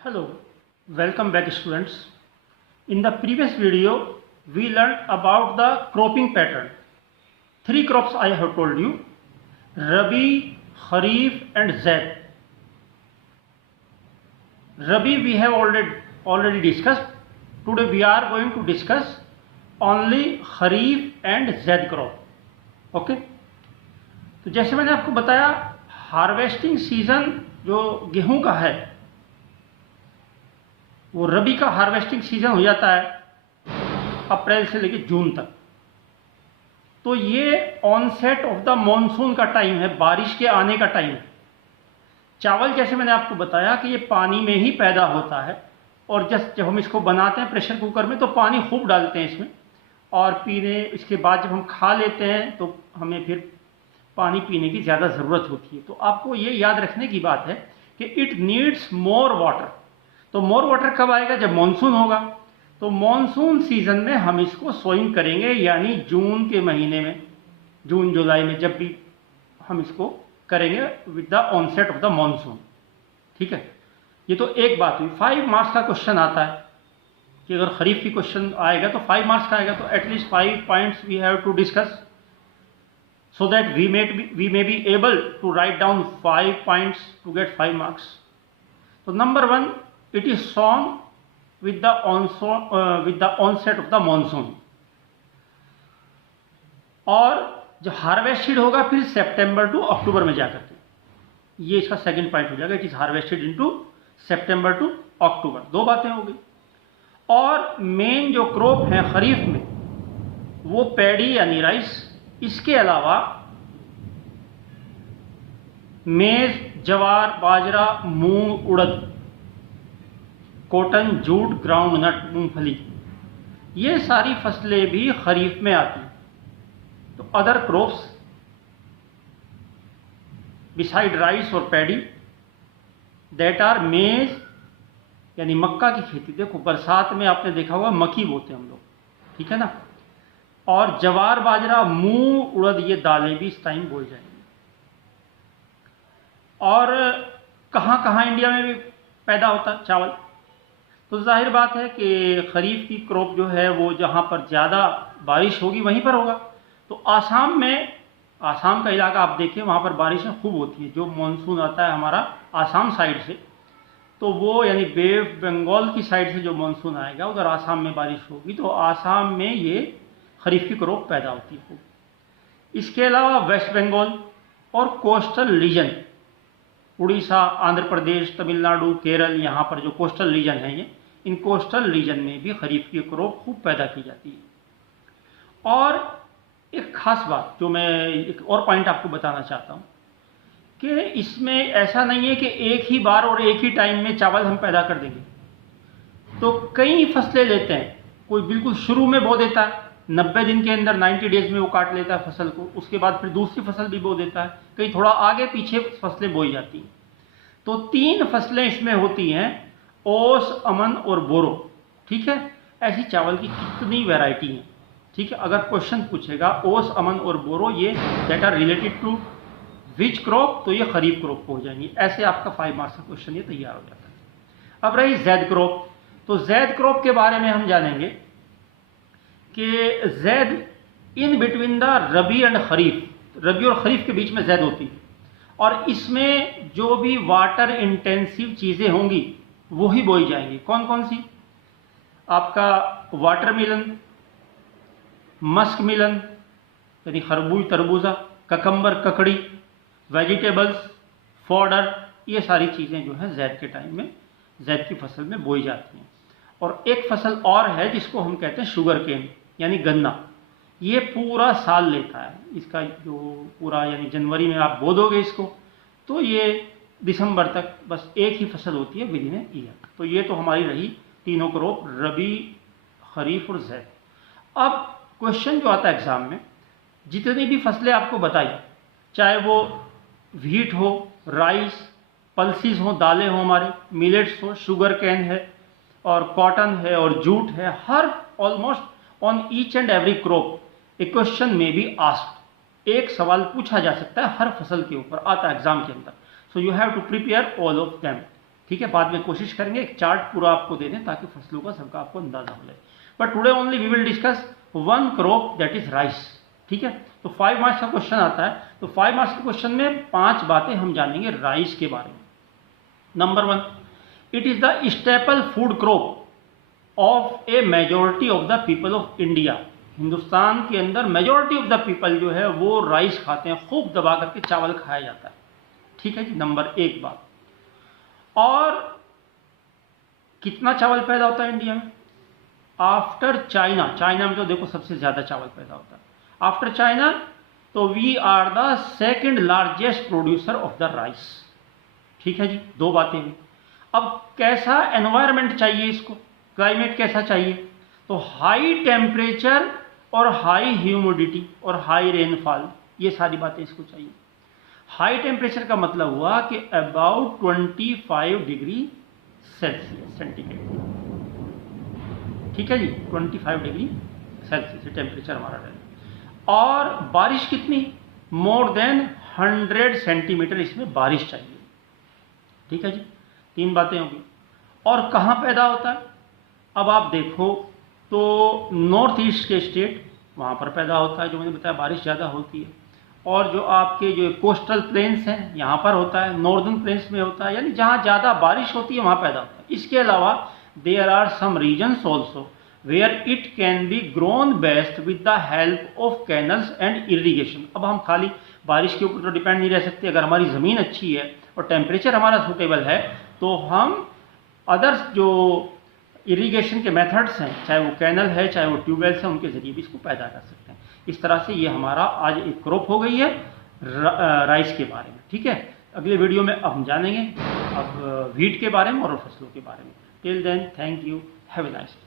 Hello, welcome back students. In the previous video, we learned about the cropping pattern. Three crops I have told you, Rabi, Kharif and Zaid. Rabi we have already discussed. Today we are going to discuss only Kharif and Zaid crop. Okay? तो जैसे मैंने आपको बताया harvesting season जो गेहूं का है वो रबी का हार्वेस्टिंग सीजन हो जाता है अप्रैल से लेकर जून तक। तो ये ऑनसेट ऑफ द मॉनसून का टाइम है, बारिश के आने का टाइम है। चावल जैसे मैंने आपको बताया कि ये पानी में ही पैदा होता है और जब हम इसको बनाते हैं प्रेशर कुकर में तो पानी खूब डालते हैं इसमें, और पीने इसके बाद जब हम खा लेते हैं तो हमें फिर पानी पीने की ज़्यादा ज़रूरत होती है। तो आपको ये याद रखने की बात है कि इट नीड्स मोर वाटर। तो मोर वाटर कब आएगा? जब मॉनसून होगा। तो मॉनसून सीजन में हम इसको सोइंग करेंगे, यानी जून के महीने में, जून जुलाई में जब भी हम इसको करेंगे with the onset of the monsoon. ठीक है, ये तो एक बात हुई। 5 मार्क्स का क्वेश्चन आता है कि अगर खरीफ की क्वेश्चन आएगा तो 5 मार्क्स का आएगा, तो at least 5 points we have to discuss so that we may be able to write down 5 points to get 5 marks. So number 1, it is sown with the onset of the monsoon, और जो harvested होगा फिर सितंबर to अक्टूबर में जाकर के, ये इसका second point हो जाएगा। It is harvested into September to October. दो बातें हो गई। और मेन जो क्रॉप है खरीफ में वो पैडी यानी राइस, इसके अलावा मेज, जवार, बाजरा, मूंग, उड़द, कॉटन, जूट, ग्राउंडनट, मूंगफली, ये सारी फसलें भी खरीफ में आती हैं। तो अदर क्रॉप्स बिसाइड राइस और पैडी दैट आर मेज यानी मक्का की खेती। देखो बरसात में आपने देखा होगा मक्की बोते हैं हम लोग, ठीक है ना। और जवार, बाजरा, मूंग, उड़द, ये दालें भी इस टाइम बोई जाएंगी। और कहाँ कहाँ इंडिया में भी पैदा होता है चावल? तो जाहिर बात है कि खरीफ की क्रॉप जो है वो जहाँ पर ज़्यादा बारिश होगी वहीं पर होगा। तो आसाम में, आसाम का इलाका आप देखिए, वहाँ पर बारिशें खूब होती है। जो मानसून आता है हमारा आसाम साइड से, तो वो यानी बे बंगाल की साइड से जो मानसून आएगा उधर आसाम में बारिश होगी, तो आसाम में ये खरीफ की क्रॉप पैदा होती है। इसके अलावा वेस्ट बंगाल और कोस्टल रीजन, उड़ीसा, आंध्र प्रदेश, तमिलनाडु, केरल, यहाँ पर जो कोस्टल रीजन है ये, इन कोस्टल रीजन में भी खरीफ की क्रॉप खूब पैदा की जाती है। और एक खास बात जो मैं एक और पॉइंट आपको बताना चाहता हूँ कि इसमें ऐसा नहीं है कि एक ही बार और एक ही टाइम में चावल हम पैदा कर देंगे। तो कई फसलें लेते हैं। कोई बिल्कुल शुरू में बो देता है, 90 दिन के अंदर, 90 डेज में वो काट लेता है फसल को, उसके बाद फिर दूसरी फसल भी बो देता है। कहीं थोड़ा आगे पीछे फसलें बोई जाती हैं। तो 3 फसलें इसमें होती हैं, ओस, अमन और बोरो। ठीक है, ऐसी चावल की कितनी वैरायटी हैं। ठीक है, अगर क्वेश्चन पूछेगा ओस, अमन और बोरो ये that are related to which crop, तो ये खरीफ क्रॉप को हो जाएंगी। ऐसे आपका 5 मार्क्स का क्वेश्चन ये तैयार हो जाता है। अब रही जैद क्रॉप। तो जैद क्रॉप के बारे में हम जानेंगे कि Zaid in between the rabi and kharif, rabi और खरीफ के बीच में जैद होती है। और इसमें जो भी वाटर इंटेंसिव चीज़ें होंगी वो ही बोई जाएंगी। कौन कौन सी? आपका वाटरमेलन, मस्क मिलन यानी खरबूज, तरबूजा, ककम्बर, ककड़ी, वेजिटेबल्स, फॉडर, ये सारी चीज़ें जो हैं जैद के टाइम में, जैद की फसल में बोई जाती हैं। और एक फसल और है जिसको हम कहते हैं शुगर केन यानी गन्ना। ये पूरा साल लेता है। इसका जो पूरा यानी जनवरी में आप बो दोगे इसको, तो ये दिसंबर तक बस एक ही फसल होती है विद इन ए ईयर। तो ये तो हमारी रही तीनों क्रॉप, रबी, खरीफ और जैद। अब क्वेश्चन जो आता है एग्जाम में, जितनी भी फसलें आपको बताई, चाहे वो व्हीट हो, राइस, पल्सीज हो, दालें हो, हमारे मिलेट्स हो, शुगर कैन है और कॉटन है और जूट है, हर almost on each and every crop a question may be asked. एक सवाल पूछा जा सकता है हर फसल के ऊपर, आता है एग्जाम के अंदर। So you have to prepare all of them. ठीक है, बाद में कोशिश करेंगे एक चार्ट पूरा आपको दे दें ताकि फसलों का सबका आपको अंदाजा हो जाए। But today only we will discuss one crop that is rice. ठीक है, तो 5 मार्क्स का क्वेश्चन आता है, तो 5 मार्क्स के क्वेश्चन में 5 बातें हम जानेंगे राइस के बारे में। Number 1, it is the staple food crop of A majority of the people of India. Hindustan के अंदर मेजोरिटी ऑफ द पीपल जो है वो राइस खाते हैं, खूब दबा करके चावल खाया जाता है। ठीक है जी, नंबर 1 बात। और कितना चावल पैदा होता है इंडिया में? आफ्टर चाइना, चाइना में तो देखो सबसे ज़्यादा चावल पैदा होता है आफ्टर चाइना, तो we are the second largest producer of the rice. ठीक है जी, 2 बातें हुई। अब कैसा एनवायरनमेंट चाहिए इसको, क्लाइमेट कैसा चाहिए? तो हाई टेम्परेचर और हाई ह्यूमिडिटी और हाई रेनफॉल, ये सारी बातें इसको चाहिए। हाई टेम्परेचर का मतलब हुआ कि अबाउट 25 डिग्री सेल्सियस सेंटीग्रेड। ठीक है जी, 25 डिग्री सेल्सियस टेम्परेचर हमारा रहेगा। और बारिश कितनी? मोर देन 100 सेंटीमीटर इसमें बारिश चाहिए। ठीक है जी, 3 बातें होगी। और कहाँ पैदा होता है? अब आप देखो तो नॉर्थ ईस्ट के स्टेट वहाँ पर पैदा होता है, जो मैंने बताया बारिश ज़्यादा होती है। और जो आपके जो कोस्टल प्लेन्स हैं यहाँ पर होता है, नॉर्दर्न प्लेन्स में होता है, यानी जहाँ ज़्यादा बारिश होती है वहाँ पैदा होता है। इसके अलावा there are some regions also where it can be grown best with the help of canals and irrigation. अब हम खाली बारिश के ऊपर तो डिपेंड नहीं रह सकते। अगर हमारी ज़मीन अच्छी है और टेम्परेचर हमारा सूटेबल है तो हम अदर्स जो इरीगेशन के मेथड्स हैं, चाहे वो कैनल है चाहे वो ट्यूबवेल्स हैं, उनके ज़रिए भी इसको पैदा कर सकते हैं। इस तरह से ये हमारा आज एक क्रॉप हो गई है राइस के बारे में। ठीक है, अगले वीडियो में अब हम जानेंगे अब व्हीट के बारे में और फसलों के बारे में। Till then, thank you, have a nice day.